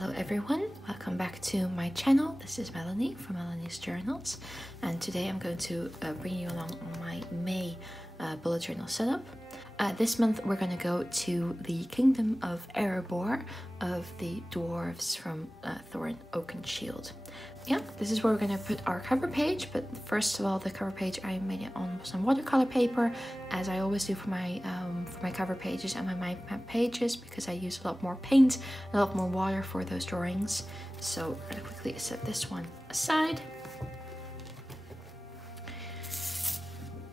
Hello everyone, welcome back to my channel. This is Melanie from Melanie's Journals, and today I'm going to bring you along on my May bullet journal setup. This month we're going to go to the Kingdom of Erebor of the dwarves from Thorin Oakenshield. Yeah, this is where we're going to put our cover page, but first of all, the cover page I made it on some watercolor paper, as I always do for my cover pages and my map pages, because I use a lot more paint and a lot more water for those drawings. So I'm going to quickly set this one aside.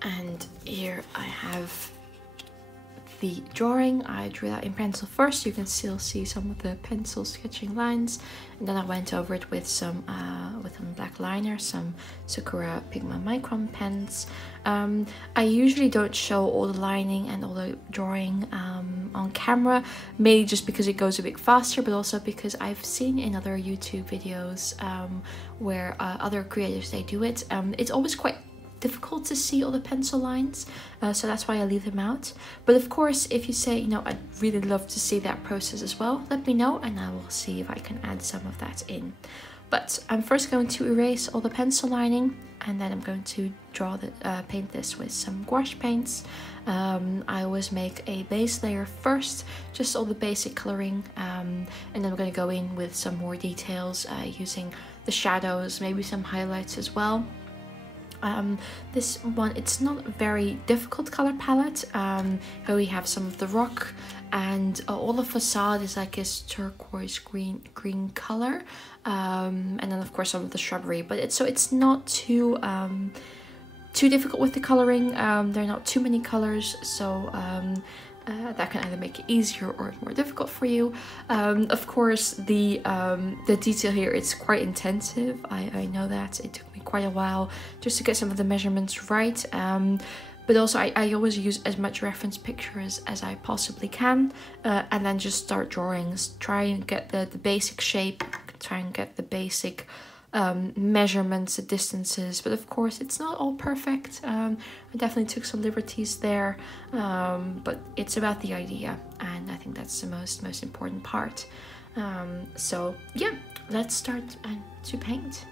And here I have the drawing. I drew that in pencil first. You can still see some of the pencil sketching lines, and then I went over it with some black liner, some Sakura Pigma Micron pens. I usually don't show all the lining and all the drawing on camera, mainly just because it goes a bit faster, but also because I've seen in other YouTube videos where other creators, they do it. It's always quite difficult to see all the pencil lines, so that's why I leave them out. But of course, if you say, you know, I'd really love to see that process as well, let me know and I will see if I can add some of that in. But I'm first going to erase all the pencil lining, and then I'm going to draw the paint this with some gouache paints. I always make a base layer first, just all the basic coloring, and then I'm going to go in with some more details using the shadows, maybe some highlights as well. This one, it's not a very difficult color palette. Here we have some of the rock, and all the facade is like this turquoise green color, and then of course some of the shrubbery, but it's not too difficult with the coloring. There are not too many colors, so that can either make it easier or more difficult for you. Of course, the detail here is quite intensive. I know that it took me quite a while just to get some of the measurements right. But also I always use as much reference pictures as I possibly can, and then just start drawings. Try and get the basic shape, try and get the basic measurements, the distances, but of course it's not all perfect. I definitely took some liberties there, but it's about the idea, and I think that's the most important part. So yeah, let's start to paint.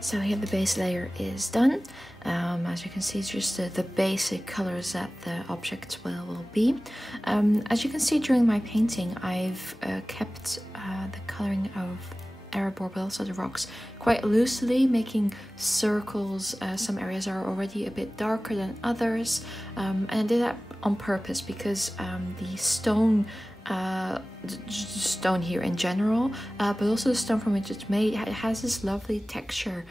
So here the base layer is done. As you can see, it's just the basic colors that the object will be. As you can see during my painting, I've kept the coloring of Erebor, but also the rocks, quite loosely, making circles. Some areas are already a bit darker than others, and I did that on purpose because the stone here in general, but also the stone from which it's made, it has this lovely texture.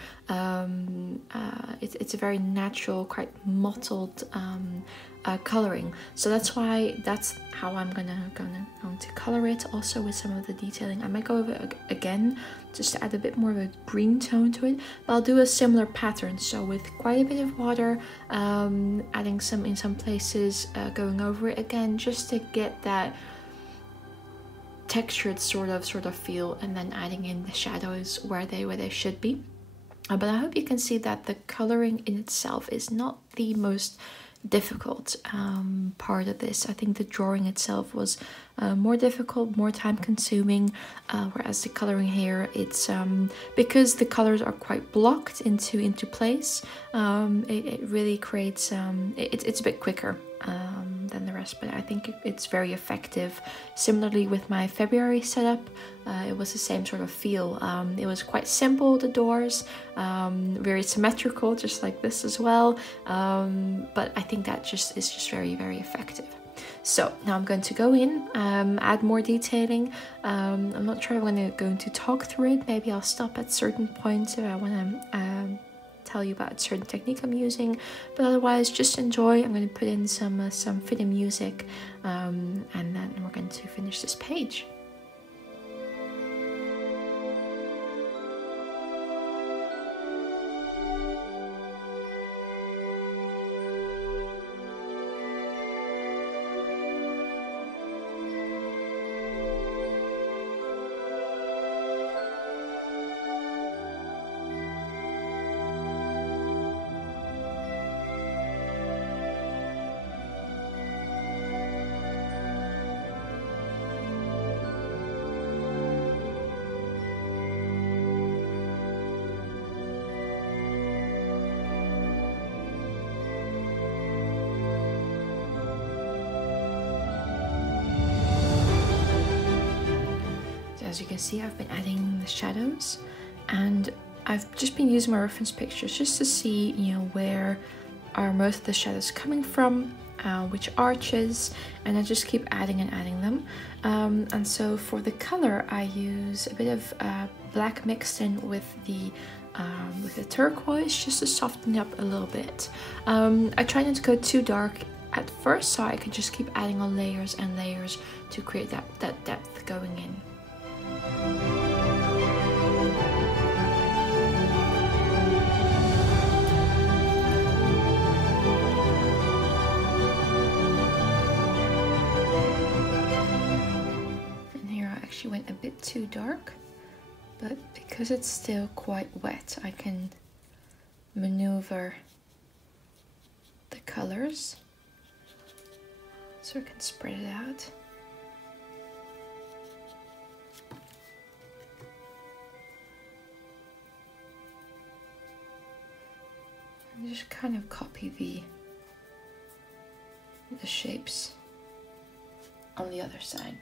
It's a very natural, quite mottled coloring, so that's how I'm going to color it. Also with some of the detailing, I might go over it again just to add a bit more of a green tone to it, but I'll do a similar pattern, so with quite a bit of water, adding some in some places, going over it again just to get that textured sort of feel, and then adding in the shadows where they should be. But I hope you can see that the coloring in itself is not the most difficult part of this. I think the drawing itself was more difficult, more time consuming, whereas the coloring here, it's because the colors are quite blocked into place, it really creates it's a bit quicker than the rest, but I think it's very effective. Similarly with my February setup, it was the same sort of feel. It was quite simple, the doors, very symmetrical, just like this as well, but I think that is just very, very effective. So now I'm going to go in, add more detailing. I'm not sure I'm going to talk through it. Maybe I'll stop at certain points if I want to tell you about a certain technique I'm using, but otherwise just enjoy. I'm going to put in some fitting music, and then we're going to finish this page. As you can see, I've been adding the shadows, and I've just been using my reference pictures just to see, you know, where are most of the shadows coming from, which arches, and I just keep adding and adding them. And so for the color, I use a bit of black mixed in with the turquoise, just to soften it up a little bit. I try not to go too dark at first, so I can just keep adding on layers and layers to create that depth going in. And here I actually went a bit too dark, but because it's still quite wet, I can maneuver the colors so I can spread it out. And just kind of copy the shapes on the other side.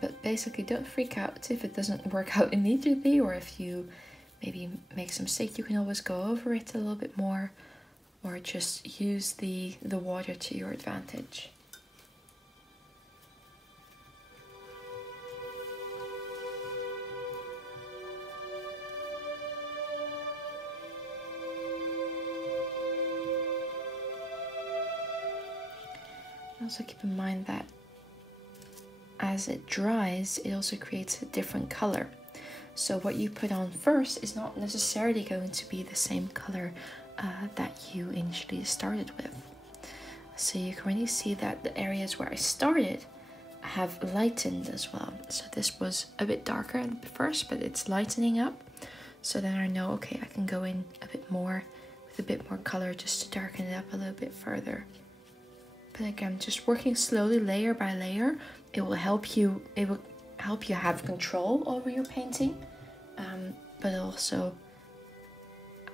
But basically, don't freak out if it doesn't work out immediately, or if you maybe make some mistake. You can always go over it a little bit more, or just use the water to your advantage. Also keep in mind that as it dries, it also creates a different color. So what you put on first is not necessarily going to be the same color that you initially started with. So you can really see that the areas where I started have lightened as well. So this was a bit darker at first, but it's lightening up. So then I know, okay, I can go in a bit more with a bit more color just to darken it up a little bit further. But again, just working slowly, layer by layer, it will help you have control over your painting, but also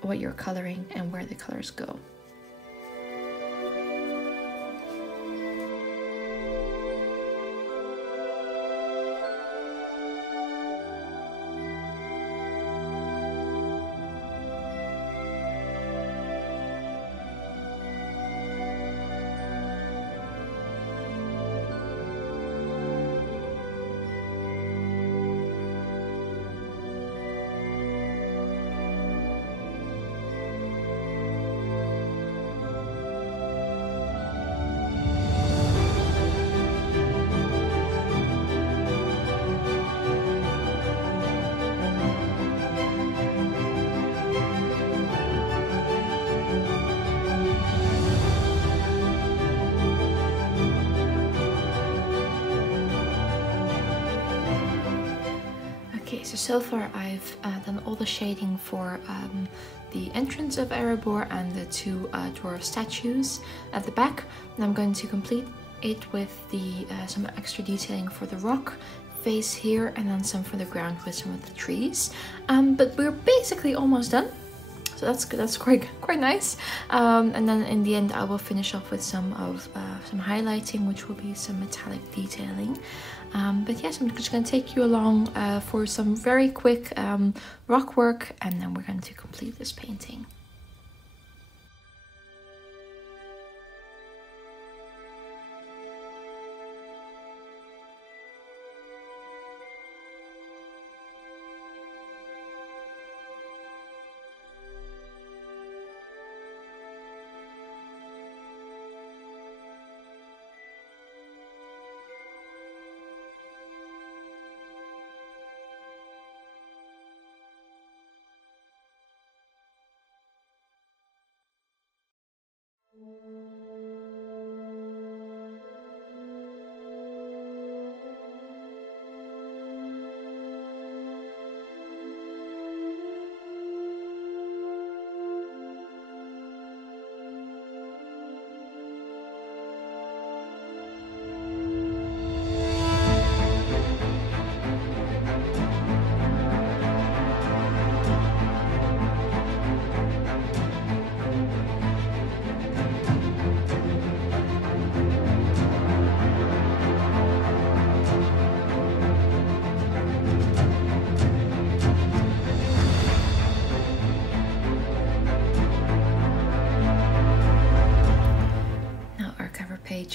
what you're coloring and where the colors go. So far I've done all the shading for the entrance of Erebor and the two dwarf statues at the back, and I'm going to complete it with the some extra detailing for the rock face here, and then some for the ground with some of the trees. But we're basically almost done, so that's good. That's quite nice. And then in the end I will finish off with some highlighting, which will be some metallic detailing. But yes, I'm just going to take you along for some very quick rock work, and then we're going to complete this painting.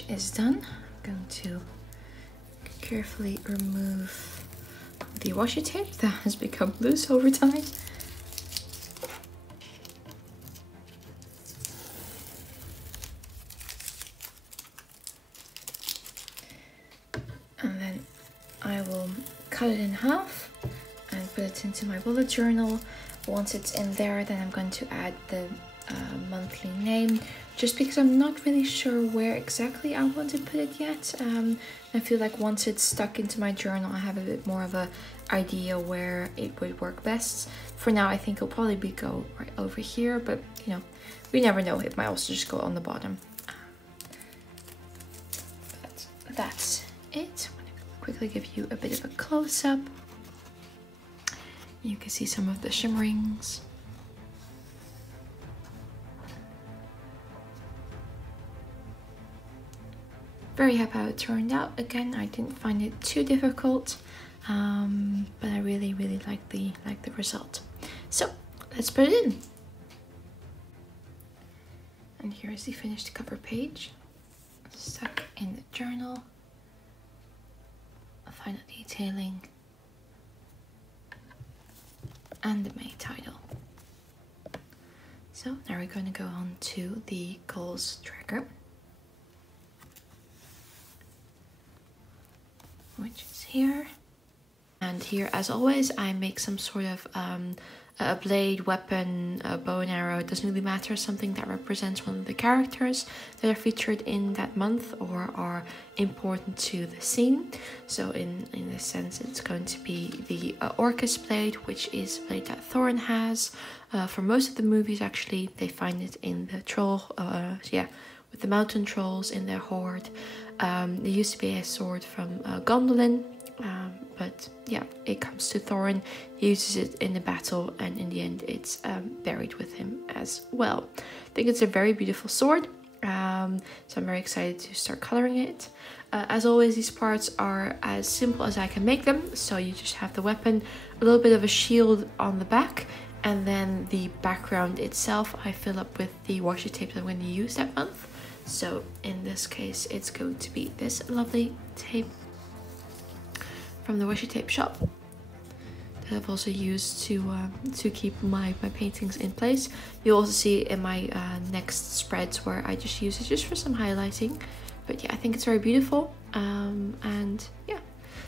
Is done. I'm going to carefully remove the washi tape that has become loose over time. And then I will cut it in half and put it into my bullet journal. Once it's in there, then I'm going to add the monthly name, just because I'm not really sure where exactly I want to put it yet. I feel like once it's stuck into my journal, I have a bit more of a idea where it would work best. For now, I think it'll probably go right over here, but you know, we never know. It might also just go on the bottom. But that's it. I'm gonna quickly give you a bit of a close-up. You can see some of the shimmerings. Very happy how it turned out. Again, I didn't find it too difficult, but I really like the result. So let's put it in. And here is the finished cover page, stuck in the journal. Final detailing and the main title. So now we're going to go on to the goals tracker, which is here. And here, as always, I make some sort of a blade, weapon, a bow and arrow. It doesn't really matter, something that represents one of the characters that are featured in that month or are important to the scene. So in this sense, it's going to be the Orcus blade, which is a blade that Thorin has. For most of the movies, actually, they find it in the troll, with the mountain trolls in their horde. There used to be a sword from Gondolin, but yeah, it comes to Thorin, he uses it in the battle, and in the end it's buried with him as well. I think it's a very beautiful sword, so I'm very excited to start coloring it. As always, these parts are as simple as I can make them, so you just have the weapon, a little bit of a shield on the back, and then the background itself I fill up with the washi tape that I'm going to use that month. So in this case, it's going to be this lovely tape from the Washi Tape Shop that I've also used to keep my paintings in place. You'll also see in my next spreads where I just use it just for some highlighting. But yeah, I think it's very beautiful. And yeah,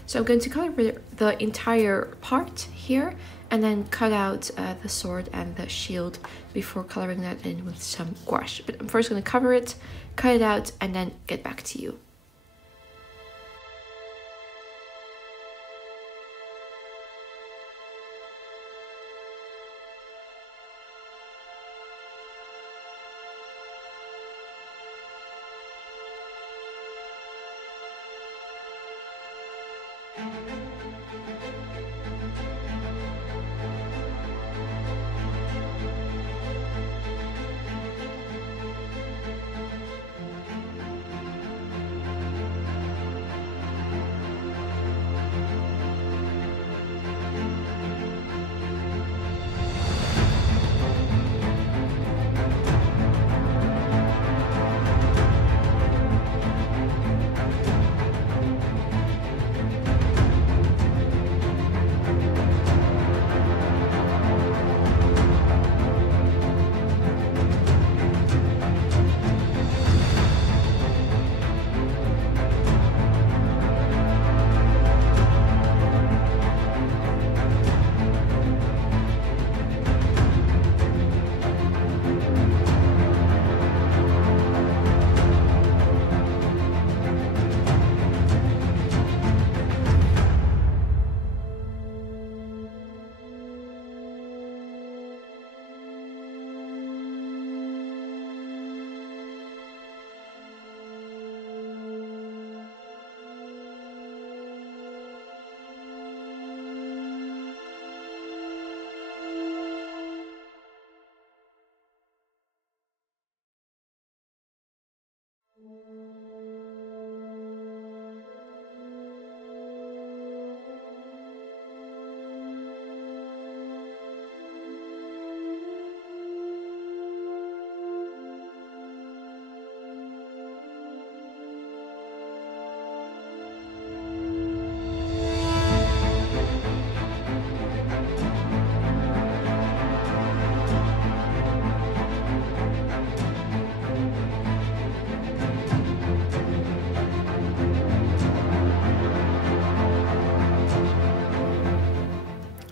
so I'm going to color the entire part here and then cut out the sword and the shield before coloring that in with some gouache. But I'm first going to cover it, cut it out, and then get back to you.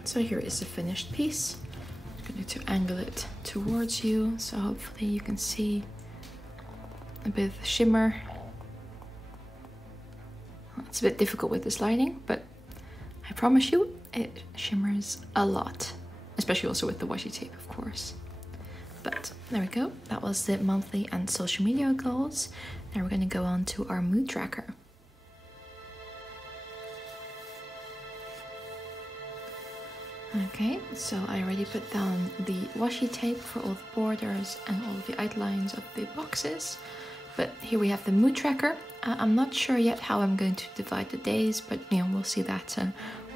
So here is the finished piece. I'm going to angle it towards you, so hopefully you can see a bit of the shimmer. It's a bit difficult with this lighting, but I promise you it shimmers a lot, especially also with the washi tape, of course. But there we go. That was the monthly and social media goals. Now we're going to go on to our mood tracker. Okay, so I already put down the washi tape for all the borders and all the outlines of the boxes. But here we have the mood tracker. I'm not sure yet how I'm going to divide the days, but you know, we'll see that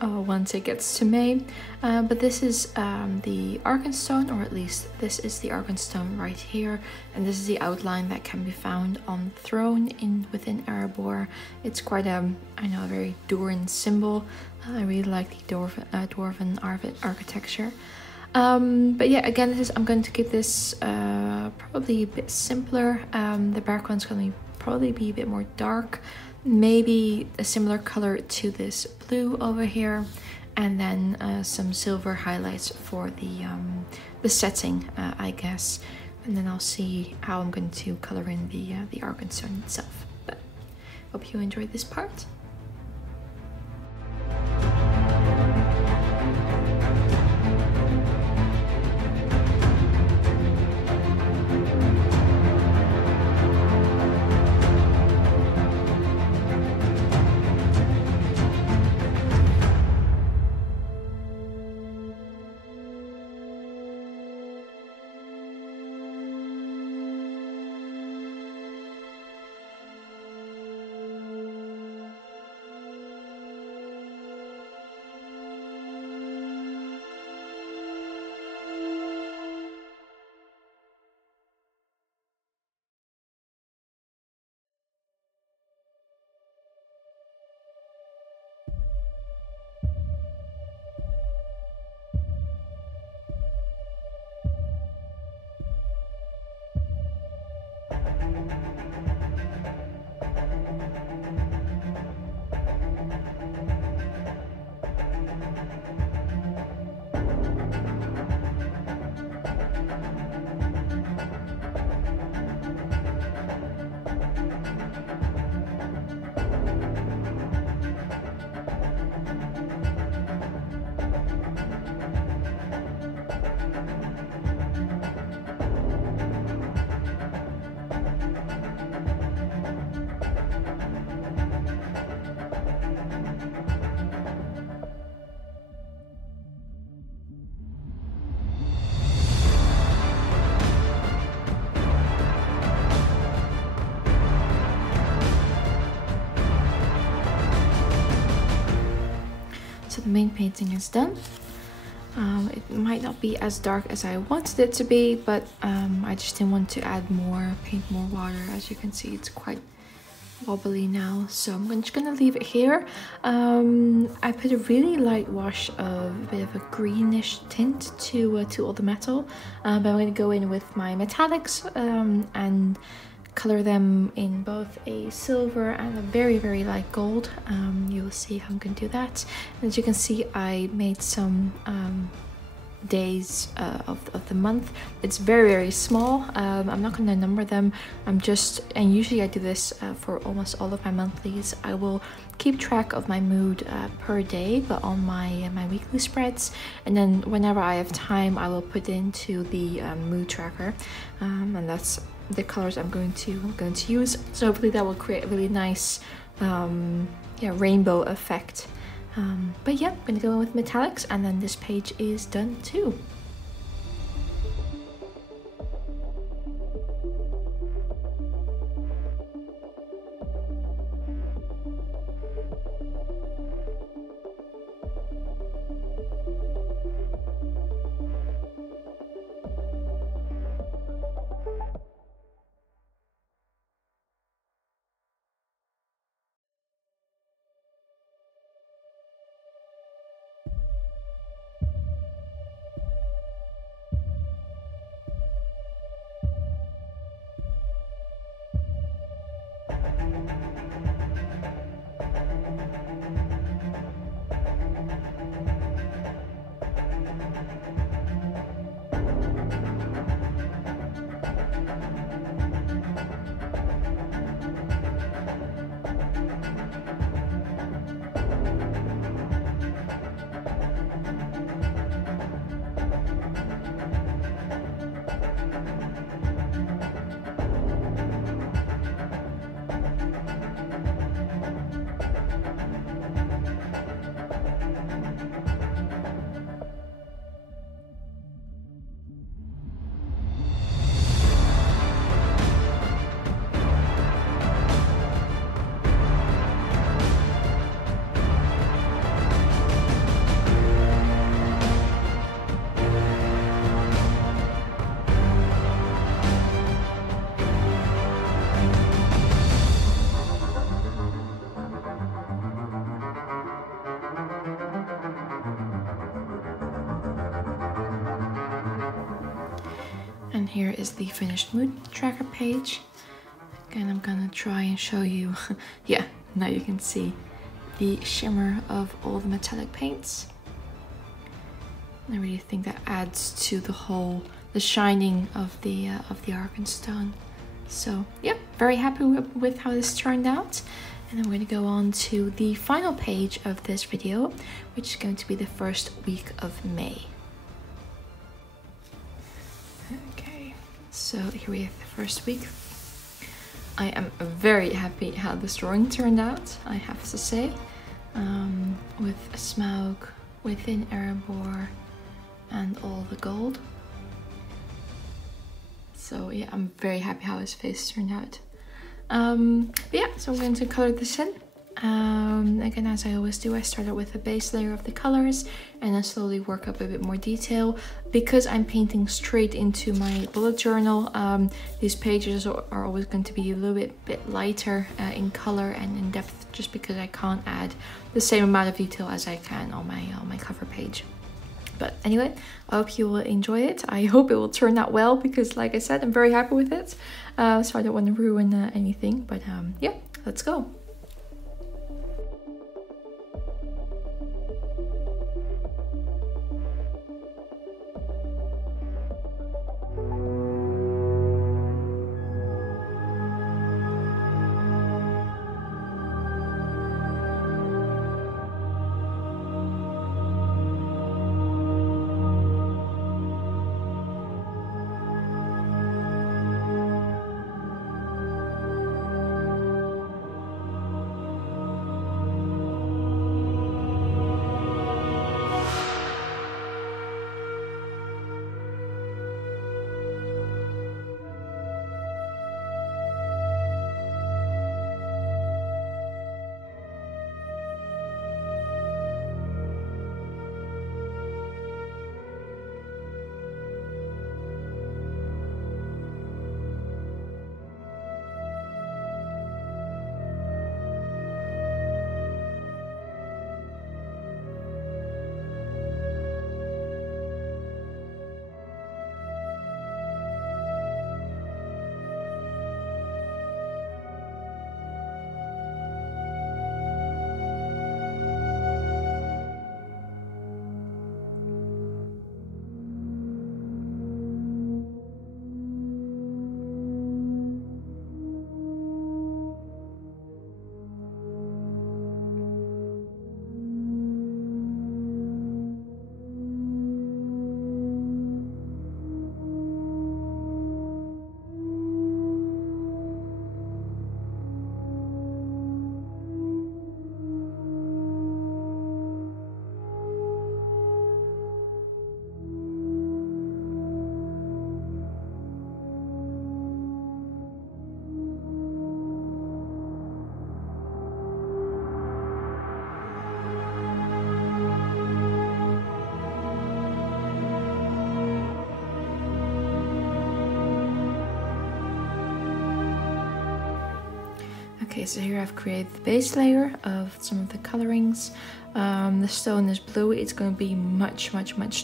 once it gets to May. But this is the Arkenstone, or at least this is the Arkenstone right here, and this is the outline that can be found on the throne within Erebor. It's quite a very dwarven symbol. I really like the dwarven architecture. But yeah, again, I'm going to keep this probably a bit simpler. The background's going to probably be a bit more dark, maybe a similar color to this blue over here, and then some silver highlights for the setting, I guess. And then I'll see how I'm going to color in the Arkenstone itself. But hope you enjoyed this part. main painting is done. It might not be as dark as I wanted it to be, but I just didn't want to add more, paint more water. As you can see, it's quite wobbly now, so I'm just gonna leave it here. I put a really light wash of a bit of a greenish tint to all the metal, but I'm gonna go in with my metallics and color them in both a silver and a very light gold. You will see how I'm gonna do that. And as you can see, I made some days of the month. It's very small. I'm not going to number them. And usually I do this for almost all of my monthlies. I will keep track of my mood per day, but on my weekly spreads, and then whenever I have time I will put into the mood tracker, and that's the colors I'm going to use. So hopefully that will create a really nice rainbow effect. But yeah, I'm gonna go in with metallics, and then this page is done too. And here is the finished mood tracker page. Again, I'm gonna try and show you, yeah, now you can see the shimmer of all the metallic paints. I really think that adds to the shining of the Arkenstone. So yeah, very happy with how this turned out. And then we're going to go on to the final page of this video, which is going to be the first week of May. Okay, so here we have the first week. I am very happy how this drawing turned out, I have to say. With Smaug within Erebor and all the gold. So yeah, I'm very happy how his face turned out. Yeah, so I'm going to color this in. Again, as I always do, I start out with a base layer of the colors and then slowly work up a bit more detail. Because I'm painting straight into my bullet journal, these pages are always going to be a little bit lighter in color and in depth, just because I can't add the same amount of detail as I can on my cover page. But anyway, I hope you will enjoy it. I hope it will turn out well, because like I said, I'm very happy with it. So I don't want to ruin anything, but yeah, let's go. Okay, so here I've created the base layer of some of the colorings. The stone is blue. It's going to be much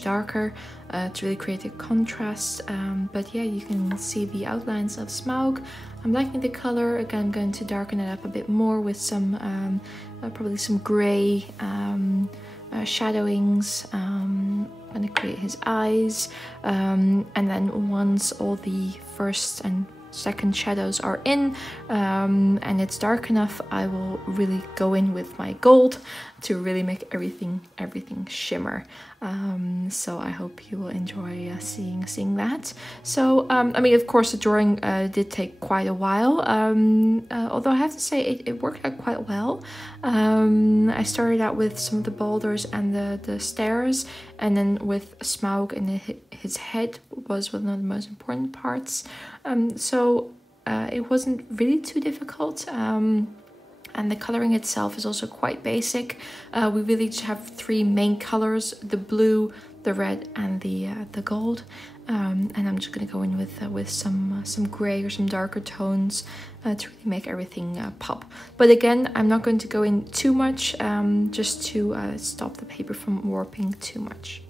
darker to really create a contrast. But yeah, you can see the outlines of Smaug. I'm liking the color. Again, I'm going to darken it up a bit more with some probably some gray shadowings. I'm going to create his eyes, and then once all the first and second shadows are in and it's dark enough, I will really go in with my gold to really make everything shimmer. So I hope you will enjoy seeing that. So I mean, of course the drawing did take quite a while, although I have to say it worked out quite well. I started out with some of the boulders and the stairs, and then with Smaug and his head was one of the most important parts. So it wasn't really too difficult. And the coloring itself is also quite basic. We really just have three main colors: the blue, the red, and the gold. And I'm just gonna go in with some gray or some darker tones to really make everything pop. But again, I'm not going to go in too much, just to stop the paper from warping too much.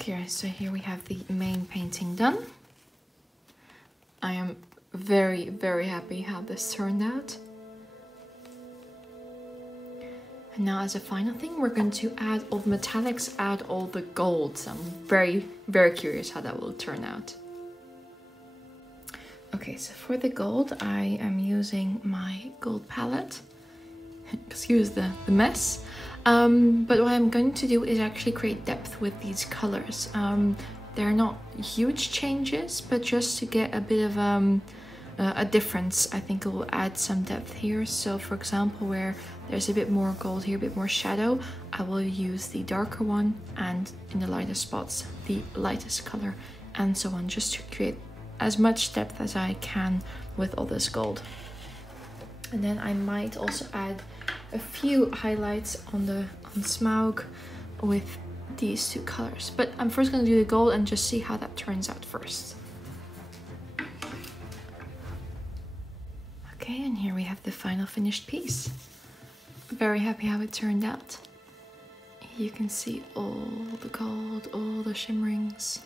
Okay, so here we have the main painting done. I am very, very happy how this turned out. And now as a final thing, we're going to add all the metallics, add all the golds. I'm very, very curious how that will turn out. Okay, so for the gold, I am using my gold palette. Excuse the mess. But what I'm going to do is actually create depth with these colors. They're not huge changes, but just to get a bit of a difference, I think it will add some depth here. So for example, where there's a bit more gold here, a bit more shadow, I will use the darker one, and in the lighter spots, the lightest color, and so on, just to create as much depth as I can with all this gold. And then I might also add a few highlights on Smaug with these two colors. But I'm first going to do the gold and just see how that turns out first. Okay, and here we have the final finished piece. Very happy how it turned out. You can see all the gold, all the shimmerings.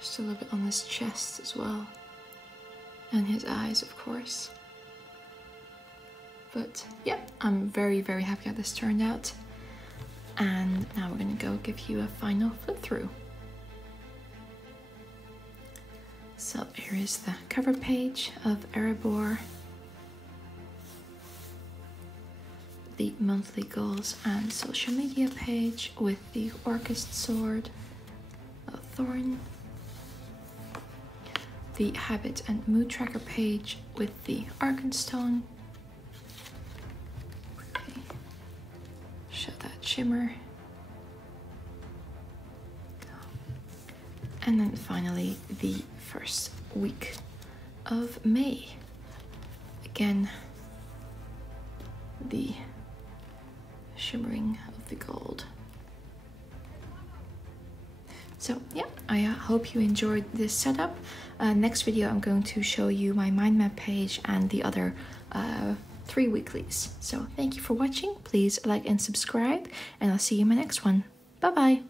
Just a little bit on his chest as well. And his eyes, of course. But yeah, I'm very, very happy how this turned out. And now we're gonna go give you a final flip through. So here is the cover page of Erebor, the monthly goals and social media page with the Orcust sword of Thorin, the habit and mood tracker page with the Arkenstone. Okay. Show that shimmer. And then finally the first week of May. Again, the shimmering of the gold. So yeah, I hope you enjoyed this setup. Next video I'm going to show you my mind map page and the other 3 weeklies. So thank you for watching. Please like and subscribe, and I'll see you in my next one. Bye bye.